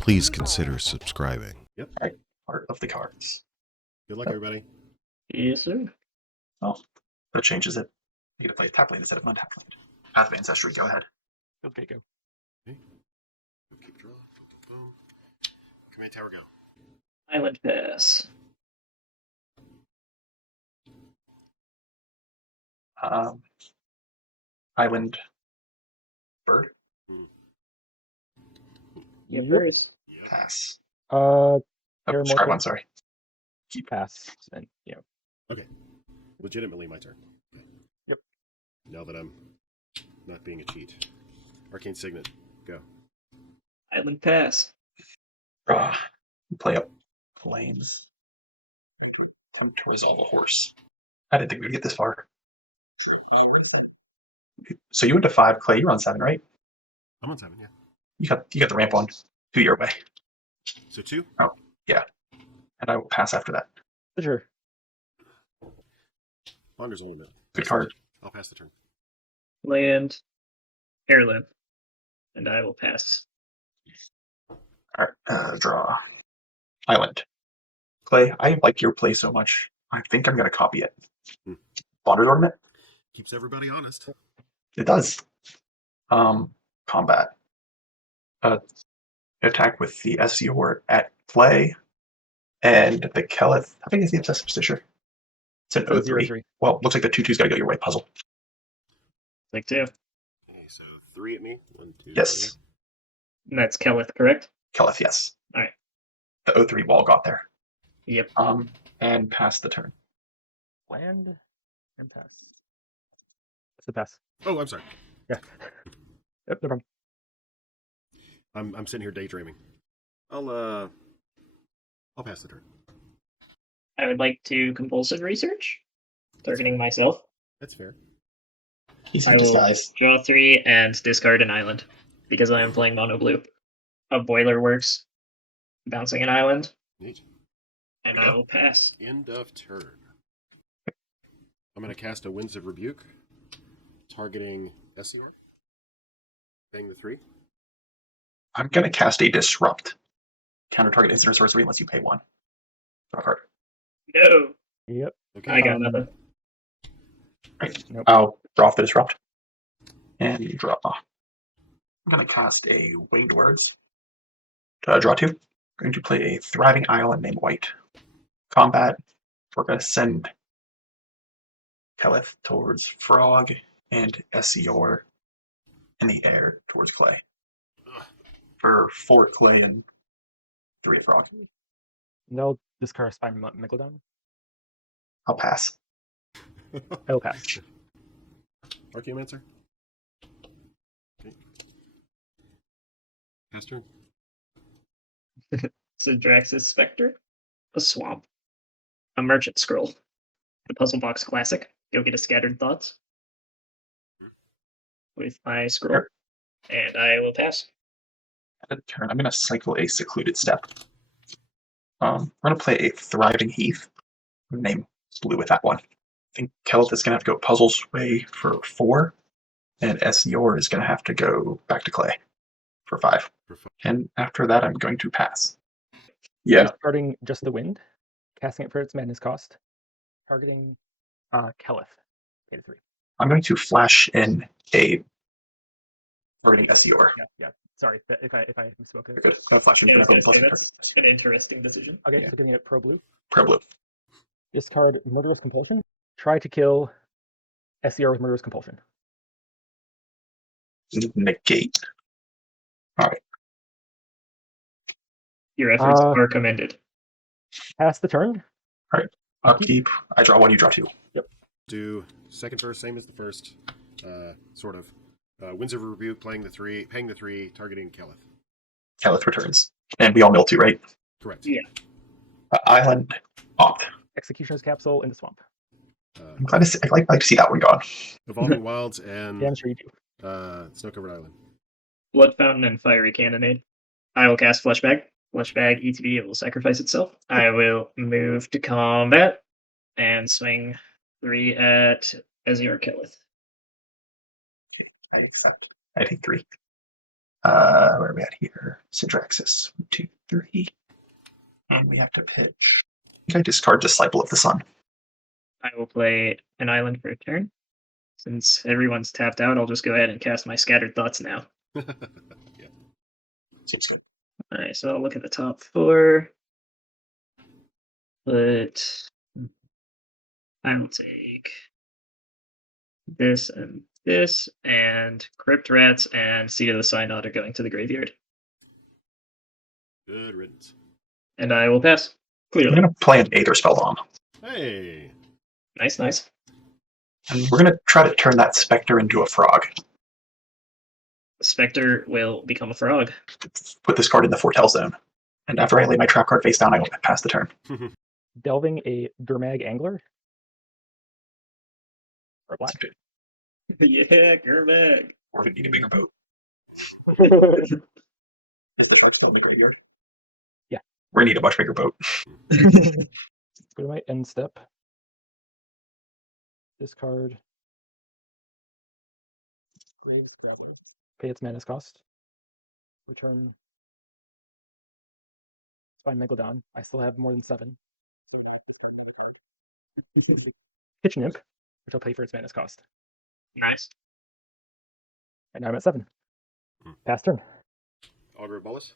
Please consider subscribing. Yep. All right. Heart of the cards. Good luck, everybody. Yes, sir. Oh, that changes it. You get to play tap land instead of non-tap land. Path of Ancestry, go ahead. Okay, go. Okay. Keep draw. Boom. Command tower, go. Island pass. Island bird. Yeah, first. Yep. Pass. Paramorphic. Describe one, sorry. Pass. And Okay. Legitimately my turn. Okay. Yep. Now that I'm not being a cheat. Arcane Signet, go. Island pass. Play up flames. Hunt to resolve a horse. I didn't think we would get this far. So you went to 5, Clay. You're on 7, right? I'm on 7, yeah. You got the ramp on 2 your way. So 2? Oh, yeah. And I will pass after that. sure. Ponder's Ornament. Good card. I'll pass the turn. Land. Airlift. And I will pass. All right. Draw. Island. Clay, I like your play so much. I think I'm going to copy it. Ponder's Ornament. Keeps everybody honest. It does. Combat. Attack with the SEOR at play. And the Keleth, I think it's the Obsessive Stitcher. It's an 0-3. 0-3. Well, looks like the 2-2's got to go your way puzzle. Like 2. Okay, so 3 at me. 1, 2, Yes. 3. And that's Keleth, correct? Keleth, yes. All right. The 0-3 wall got there. Yep. And pass the turn. Land and pass. That's the pass. Oh, I'm sorry. Yeah. Yep, no problem. I'm sitting here daydreaming. I'll pass the turn. I would like to compulsive research, targeting myself. That's fair. He's I in will disguise. draw 3 and discard an island because I am playing mono blue. A boiler works, bouncing an island, Neat. and Okay. I will pass. End of turn. I'm going to cast a Winds of Rebuke, targeting SER. Paying the 3. I'm going to cast a Disrupt. Counter target instant or sorcery unless you pay 1. Draw a card. No, Yep. Okay. I got nothing. Right. Nope. I'll draw off the Disrupt. And you draw. I'm going to cast a Winged Words. Draw 2. I'm going to play a Thriving Island named White. Combat. We're going to send Keleth towards Frog and Essior in the air towards Clay. Ugh. For 4 Clay and 3 Frog. No, discard Spine Megalodon. I'll pass. I will pass. Archaeomancer. Okay. Pass turn. Sedraxis Specter, a swamp, a merchant scroll, the puzzle box classic. Go get a scattered thoughts with my scroll, and I will pass. At a turn, I'm going to cycle a Secluded Step. I'm going to play a Thriving Heath. Name Blue with that one. I think Kelth is going to have to go Puzzle's way for 4, and Essior is going to have to go back to Clay for 5. And after that, I'm going to pass. Yeah. Discarding just the wind, casting it for its madness cost, targeting Keleth. Pay to 3. I'm going to flash in a targeting Essior. Yeah. Sorry if I misspoke. Very good. I'm going to flash in Yeah, I was for gonna say, another that's an interesting decision. Okay, Yeah. so giving it pro blue. Pro Blue. Discard Murderous Compulsion. Try to kill SCR with Murderous Compulsion. Negate. All right. Your efforts are commended. Pass the turn. Upkeep. I draw 1, you draw 2. Do second first, same as the first. Sort of. Winds of Rebuke, paying the 3, targeting Keleth. Keleth returns. And we all mill 2, right? Correct. Yeah. Island Opt. Executioner's Capsule in the swamp. I'm glad to see, I'd like to see that one gone. Evolving Wilds and Yeah, I'm sure you do. Snow Covered Island. Blood Fountain and Fiery Cannonade. I will cast Fleshbag Flush bag, ETB, it will sacrifice itself. I will move to combat and swing 3 at Ezior Killeth. Okay, I accept. I take 3. Where are we at here? Sedraxis. 1, 2, 3. And we have to pitch. I think I discard Disciple of the Sun. I will play an island for a turn. Since everyone's tapped out, I'll just go ahead and cast my Scattered Thoughts now. Yeah. Seems good. Alright, so I'll look at the top 4. But I will take this, and Crypt Rats and Seed of the Synod are going to the graveyard. Good riddance. And I will pass. I'm Clearly. going to play an Aether Spellbomb. Hey. Nice, nice. And we're going to try to turn that Specter into a frog. Specter will become a frog. Put this card in the Foretell zone. And after I lay my trap card face down, I will pass the turn. Delving a Gurmag Angler. Or black. Yeah, Gurmag. Or if we need a bigger boat. Is it like still in the graveyard? Yeah. We're going to need a much bigger boat. Go to my end step. Discard. Graves Gravel. Pay its mana's cost. Return. Spine Megalodon. I still have more than 7. So I'll discard another card. Kitchen Imp, which I'll pay for its mana's cost. Nice. And now I'm at 7. Pass turn. Augur of Bolus.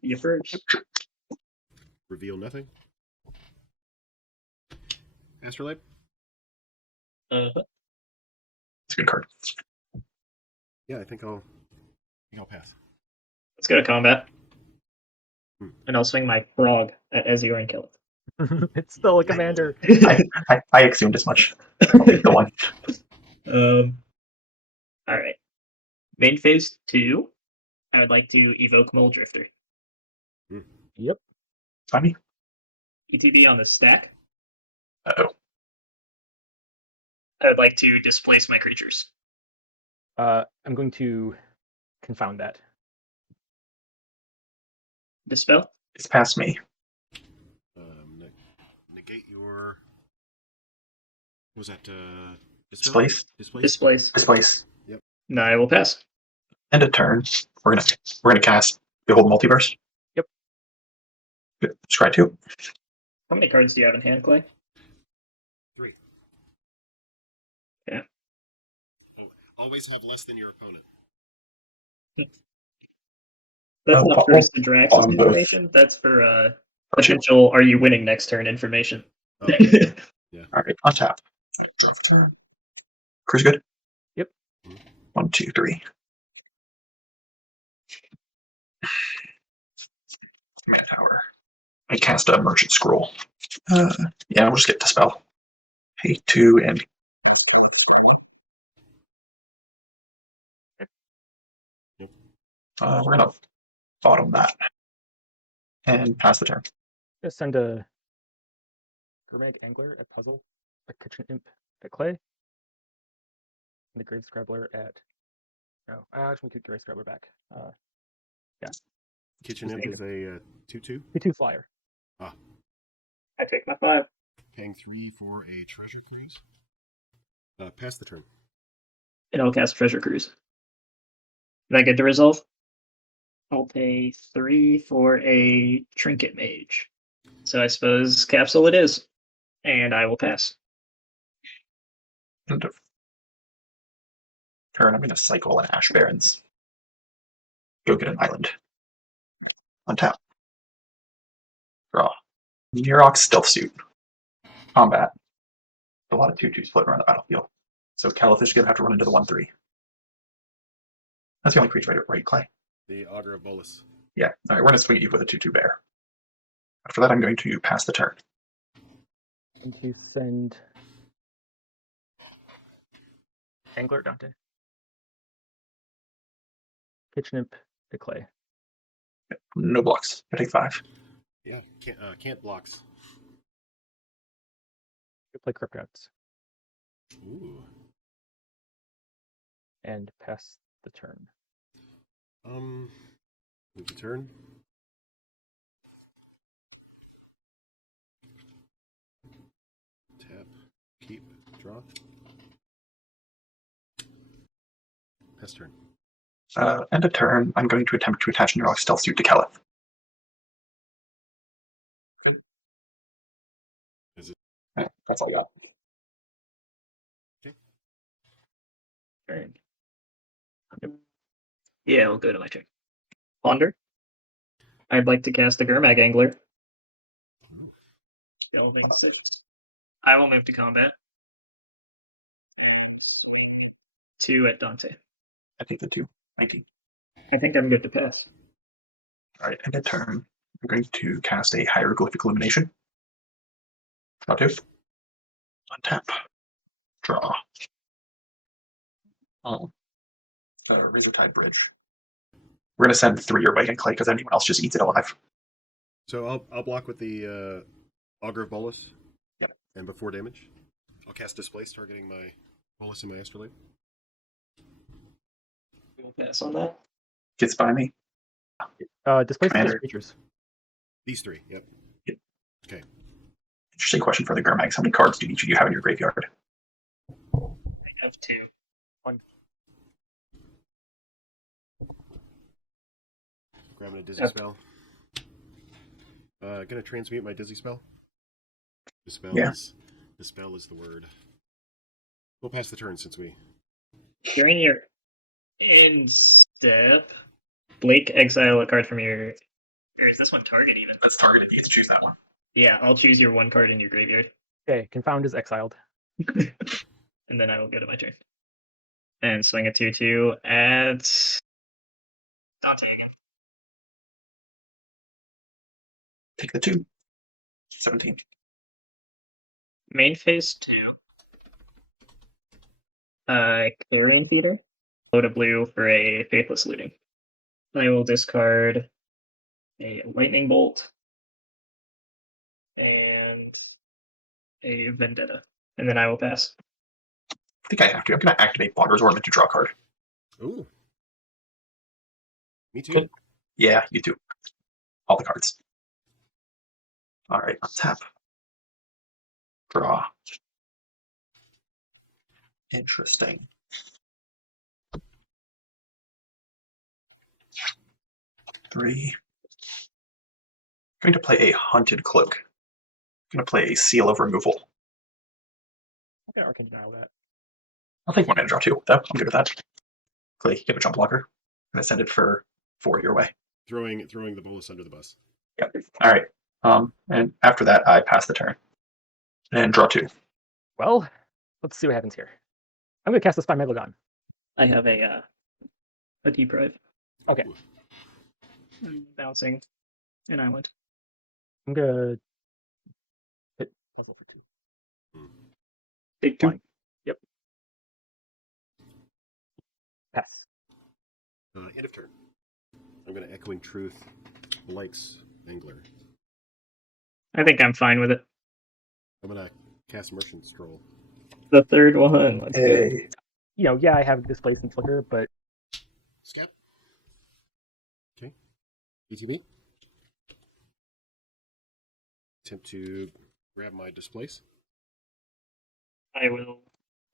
You first. Reveal nothing. Astrolabe. It's a good card. Yeah, I think I'll pass. Let's go to combat. Hmm. And I'll swing my frog at Ezior and kill it. It's still a commander. I assumed as much. I'll take the one. All right. Main phase 2. I would like to evoke Mole Drifter. Yep. Find me. ETB on the stack. Uh-oh. I would like to displace my creatures. I'm going to confound that. Dispel. It's past me. Negate your. What was that? Displace. Displace. Displace. No, I will pass. End of turn. We're gonna cast Behold Multiverse. Yep. Good. Scry 2. How many cards do you have in hand, Clay? 3. Yeah. Always have less than your opponent. That's Oh, not for Sedraxis on both. information. That's for potential are you winning next turn information. Oh, yeah. Alright, untap. Draw for turn. Crew's good? Yep. 1, 2, 3. Mana Tower. I cast a Merchant Scroll. Yeah, we'll just get to spell. Pay 2 and. We're gonna bottom that. And pass the turn. Just send a Gurmag Angler at Puzzle, a Kitchen Imp at Clay, and the Grave Scrabbler at. No, I actually could Grave Scrabbler back. Kitchen Imp is a 2/2. 2/2 flyer. Ah, I take my 5. paying 3 for a treasure cruise. Pass the turn. And I'll cast Treasure Cruise. Did I get the resolve? I'll pay 3 for a Trinket Mage. So I suppose Capsule it is. And I will pass. End of turn. I'm gonna cycle an Ash Barrens. Go get an island. Untap. Draw. Nerox Stealth Suit. Combat. A lot of 2/2s floating around the battlefield. So Caliph is gonna have to run into the 1/3. That's the only creature, right, Clay? The Augur of Bolus. Yeah. Alright, we're gonna swing at you with a 2/2 bear. After that, I'm going to pass the turn. And to send Angler Dante. Kitchen Imp to Clay. No blocks. I take 5. Yeah, can't blocks. You play Crypt Rats Ooh. and pass the turn. Move the turn. Tap, keep, draw. Pass turn. End of turn, I'm going to attempt to attach Neuralink Stealth Suit to Keleth. Is it Okay, that's all I got. Turn. Yeah, I'll go to my turn. Ponder. I'd like to cast a Gurmag Angler. Delving 6. I will move to combat. 2 at Dante. I take the 2. 19. I think I'm good to pass. Alright, end of turn, I'm going to cast a Hieroglyphic Illumination. Draw 2. Untap. Draw. The Razortide Bridge. We're going to send 3 your way and Clay because anyone else just eats it alive. So I'll block with the Augur of Bolus. Yep. And before damage, I'll cast Displace, targeting my Bolus and my Astrolabe. We'll pass on that. Gets by me. Displace Commander. these creatures. These 3, yep. Yep. Okay. Interesting question for the Gurmags. How many cards do each of you have in your graveyard? I have 2. Grabbing a Dizzy Yep. Spell. Gonna transmute my Dizzy Spell. Dispel is the word. We'll pass the turn since we... During your end step, Blake, exile a card from your... Or is this one target even? That's targeted. You get to choose that one. Yeah, I'll choose your 1 card in your graveyard. Okay, Confound is exiled. And then I will go to my turn. And swing a 2/2 at Dante. Take the 2. 17. Main phase 2. Clarion Feeder. Load a blue for a Faithless Looting. I will discard a Lightning Bolt and a Vendetta. And then I will pass. I think I have to. I'm going to activate Bonder's Ornament to draw a card. Ooh. Me too. Good. Yeah, you do. All the cards. Alright, untap. Draw. Interesting. Three. I'm going to play a Hunted Cloak. I'm going to play a Seal of Removal. I'm gonna Arcane Denial that. I'll take 1 and draw 2, though. I'm good with that. Clay, you have a jump blocker. I'm going to send it for 4 your way. Throwing the Bolus under the bus. Yep. Alright. And after that, I pass the turn. And draw 2. Well, let's see what happens here. I'm gonna cast the Spy Megalodon. I have a Deprive. Okay. I'm bouncing an island. I'm gonna hit puzzle for 2. Take 2. Fine. Yep. Pass. End of turn. I'm going to Echoing Truth Blake's Angler. I think I'm fine with it. I'm going to cast Merchant Scroll. The 3rd one. Let's go. Hey. You know, yeah, I have Displace and Flicker, but Skaab. Okay. ETB. Attempt to grab my Displace. I will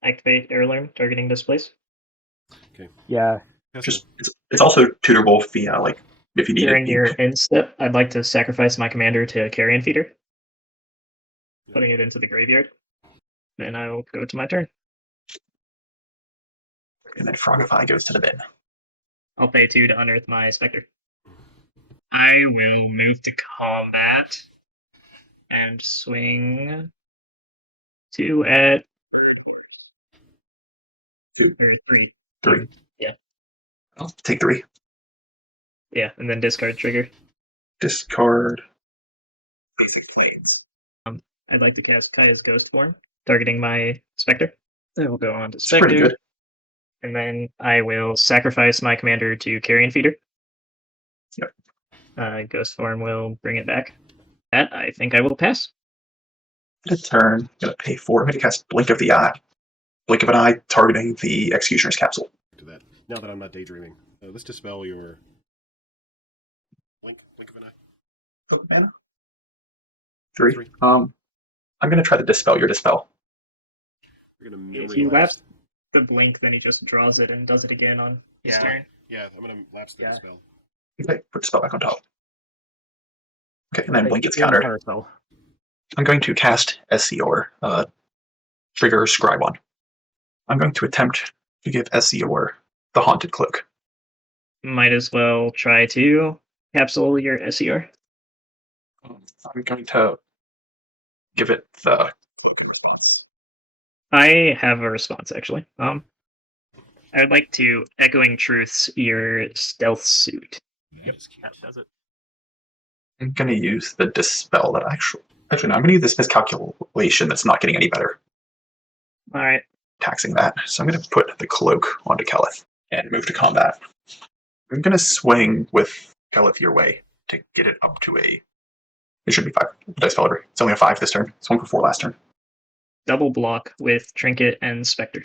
activate Heirloom, targeting Displace. Okay. yeah, Pass Just it's also tutorable via like if you need During it. your end step, I'd like to sacrifice my commander to Carrion Feeder, putting it into the graveyard. Then I will go to my turn. And then Frogify goes to the bin. I'll pay 2 to unearth my Specter. I will move to combat and swing 2 at BIRDHORSE. 2. Or 3. 3. Yeah. I'll take 3. Yeah, and then discard trigger. Discard. Basic Planes. I'd like to cast Kaya's Ghost Form, targeting my Specter. I will go on to It's pretty Specter. good. And then I will sacrifice my commander to Carrion Feeder. Yep. Ghost Form will bring it back. That I think I will pass. End of turn. Gonna pay 4. I'm gonna cast Blink of the Eye. Blink of an Eye targeting the Executioner's Capsule. to that. Now that I'm not daydreaming. Let's dispel your Blink of an eye. Oh, mana. 3. 3. I'm gonna try to dispel your dispel. We're gonna If memory you lapse. lapse the blink, then he just draws it and does it again on his Yeah. turn. Yeah, I'm gonna lapse the Yeah. spell. Okay, put dispel back on top. Okay, and then Okay, blink gets you're in countered. counter spell. I'm going to cast SCR, trigger Scry 1. I'm going to attempt to give SCR the Haunted Cloak. Might as well try to capsule your SER. I'm going to give it the cloak in response. I have a response actually. I would like to Echoing Truths your stealth suit. That is cute. That does it. I'm going to use the dispel that actually no, I'm going to use this miscalculation that's not getting any better. All right. Taxing that. So I'm going to put the cloak onto Keleth and move to combat. I'm going to swing with Keleth your way to get it up to a. It should be 5. Dice Pellery. It's only a 5 this turn. It's 1 for 4 last turn. Double block with Trinket and Specter.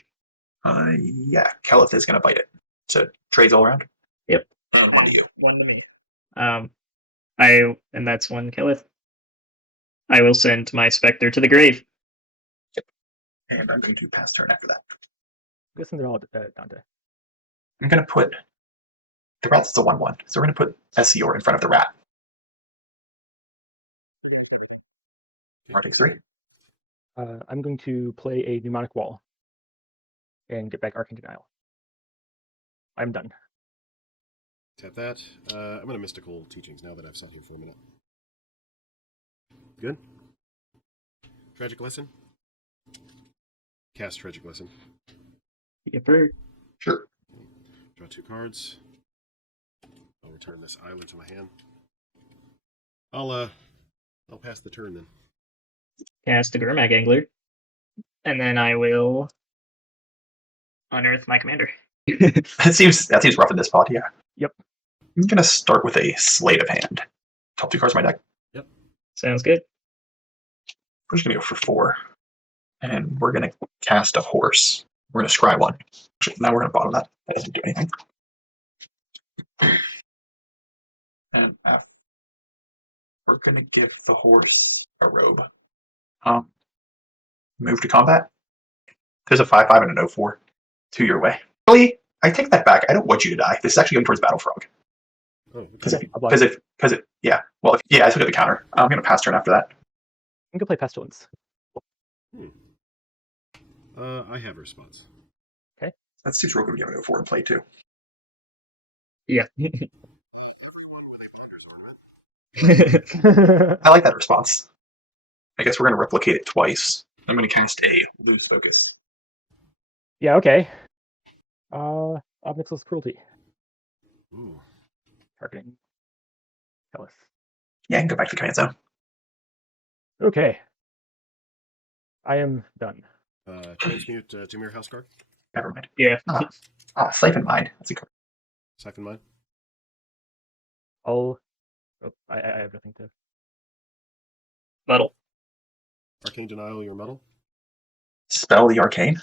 Yeah, Keleth is going to bite it. So trades all around. Yep. 1 to you. One to me. And that's one Killeth. I will send my Specter to the grave. And I'm going to pass turn after that. I'm guessing they're all Dante. I'm going to put the rat's a 1/1, so we're going to put SCR in front of the rat. Rat takes 3. I'm going to play a Mnemonic Wall and get back Arcane Denial. I'm done. Tap that. I'm gonna Mystical Teachings now that I've sat here for a minute. Good? Tragic Lesson? Cast Tragic Lesson. Yepper. Sure. Draw 2 cards. I'll return this island to my hand. I'll pass the turn then. Cast a Gurmag Angler. And then I will unearth my commander. That seems rough in this spot, yeah. Yep. I'm going to start with a Sleight of Hand. Top 2 cards of my deck. Sounds good. We're just going to go for 4. And we're going to cast a horse. We're going to scry 1. Actually, now we're going to bottom that. That doesn't do anything. And we're going to give the horse a robe. Move to combat. There's a 5/5 and an 0/4. 2 your way. Really? I take that back. I don't want you to die. This is actually going towards Battle Frog. Oh, Because okay. yeah. Well, I took the counter. I'm going to pass turn after that. I'm gonna play Pestilence. I have a response. That suits real good when you have an 0/4 in play, too. Yeah. I like that response. I guess we're going to replicate it twice. I'm going to cast a Lose Focus. Yeah, okay. Obnixil's Cruelty. Ooh. Targeting Kellis. Yeah, I can go back to the command zone. Okay. I am done. Transmute Jameer Houseguard. Never mind. Yeah. Siphon Mind. That's a card. Siphon Mine. I have nothing to. Muddle. Arcane Denial your metal. Spell the Arcane.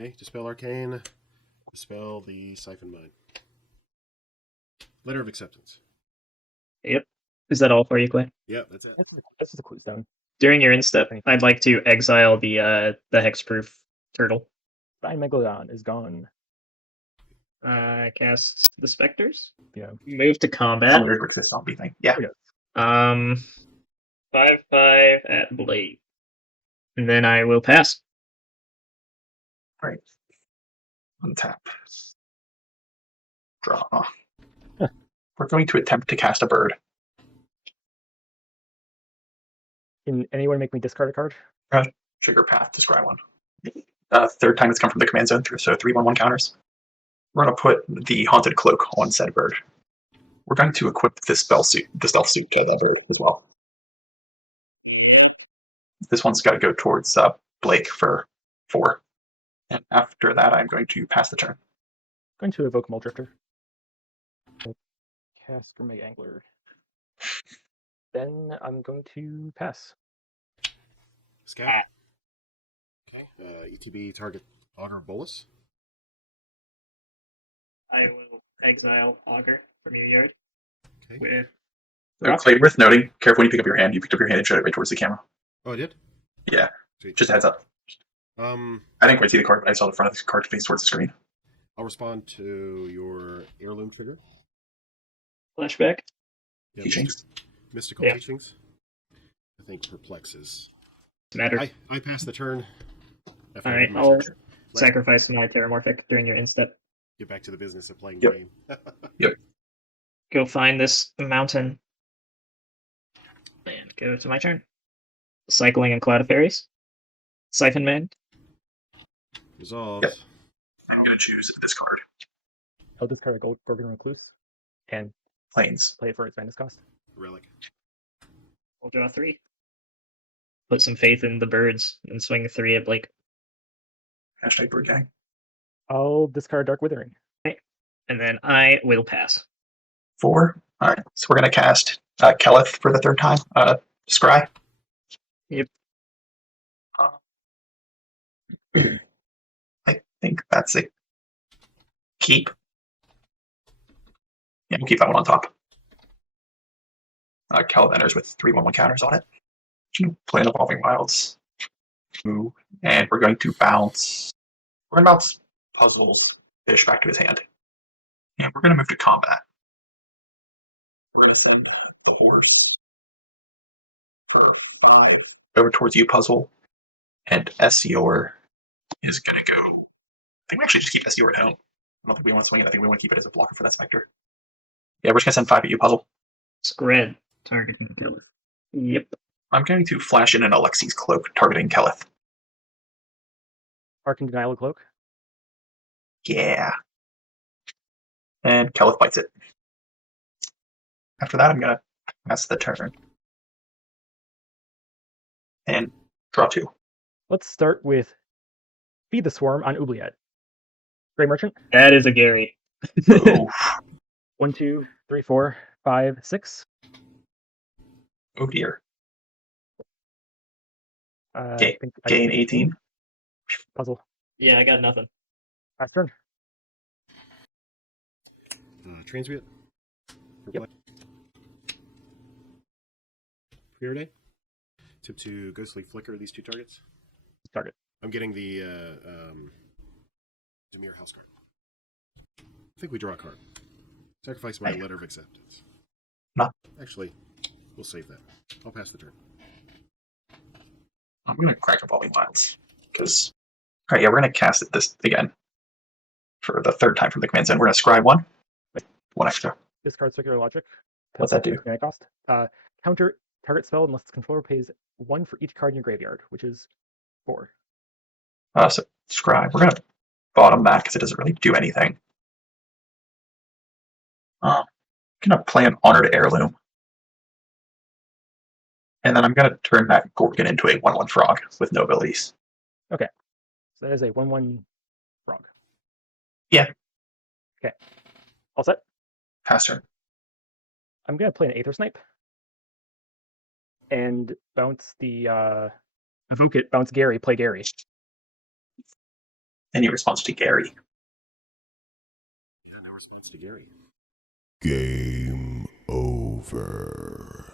Okay, Dispel Arcane. Dispel the Siphon Mine. Letter of Acceptance. Yep. Is that all for you, Clay? Yeah, that's it. This is a clue stone. During your instep, I'd like to exile the hexproof turtle. Stein Megalodon is gone. Cast the Specters. Yeah. Move to combat. There's Rick this zombie thing. Yeah. 5/5 at Blade. And then I will pass. Right. Untap. Draw. We're going to attempt to cast a bird. Can anyone make me discard a card? Trigger path to scry 1. Third time it's come from the command zone through, so 3/1/1 counters. We're going to put the Haunted Cloak on said bird. We're going to equip the stealth suit to that bird as well. This one's got to go towards Blake for 4. And after that, I'm going to pass the turn. Going to evoke Muldrifter. Cast Grimay Angler. Then I'm going to pass. Skaab. Okay. ETB target Augur Bolus. I will exile Augur from your yard Okay. with Rock. Clay, worth noting, careful when you pick up your hand. You picked up your hand and showed it right towards the camera. Oh, I did? Yeah, Sweet. just a heads up. I didn't quite see the card, but I saw the front of the card face towards the screen. I'll respond to your heirloom trigger. Flashback. Yeah, Teachings. Mystical Yeah. teachings. I think perplexes. Matter. I pass the turn. After All I right, did my I'll search. Let's sacrifice my Terramorphic during your instep. get back to the business of playing Yep. game. Go find this mountain. And go to my turn. Cycling and Cloud of Fairies. Siphon Man. Resolve. Yep. I'm going to choose this card. I'll discard a Gorgon Recluse and Planes. play it for its madness cost. Relic. We'll draw 3. Put some faith in the birds and swing 3 at Blake. Hashtag Bird Gang. I'll discard Dark Withering. And then I will pass. 4. All right, so we're going to cast Keleth for the 3rd time. Scry. Yep. I think that's a keep. Yeah, we'll keep that one on top. Keleth enters with 3/1/1 counters on it. Play an Evolving Wilds. Ooh, and we're going to bounce. We're going to bounce Puzzles Fish back to his hand. And we're going to move to combat. We're going to send the horse for 5 over towards you, Puzzle. And Essior is going to go. I think we actually just keep Essior at home. I don't think we want to swing it. I think we want to keep it as a blocker for that Specter. Yeah, we're just going to send 5 at you, Puzzle. Spread. Targeting Killer. Yep. I'm going to flash in an Alexi's Cloak targeting Keleth. Arcane Denial of Cloak. Yeah. And Keleth bites it. After that, I'm going to pass the turn. And draw 2. Let's start with Feed the Swarm on Oubliette. Grey Merchant. That is a Gary. Oh, 1, 2, 3, 4, 5, 6. oh dear. I think I Gain 18. Puzzle. Yeah, I got nothing. Last turn. Transmute. Yep. Preordain. Tip to Ghostly Flicker these 2 targets. Target. I'm getting the Demir House card. I think we draw a card. Sacrifice my letter of acceptance. No. Actually, we'll save that. I'll pass the turn. I'm going to crack Evolving Wilds. Because, alright, yeah, we're going to cast it this again. For the 3rd time from the command zone. We're going to scry 1. 1 extra. Discard Circular Logic. What's that do? Mana cost. Counter target spell unless its controller pays 1 for each card in your graveyard, which is 4. So, scry. We're going to bottom that because it doesn't really do anything. I'm going to play an Honored Heirloom. And then I'm going to turn that Gorgon into a 1/1 frog with no abilities. So that is a 1/1 frog. Yeah. Okay. All set? Pass turn. I'm going to play an Aether Snipe. And bounce the evoke it, bounce Gary, play Gary. Any response to Gary? Yeah, no response to Gary. Game over.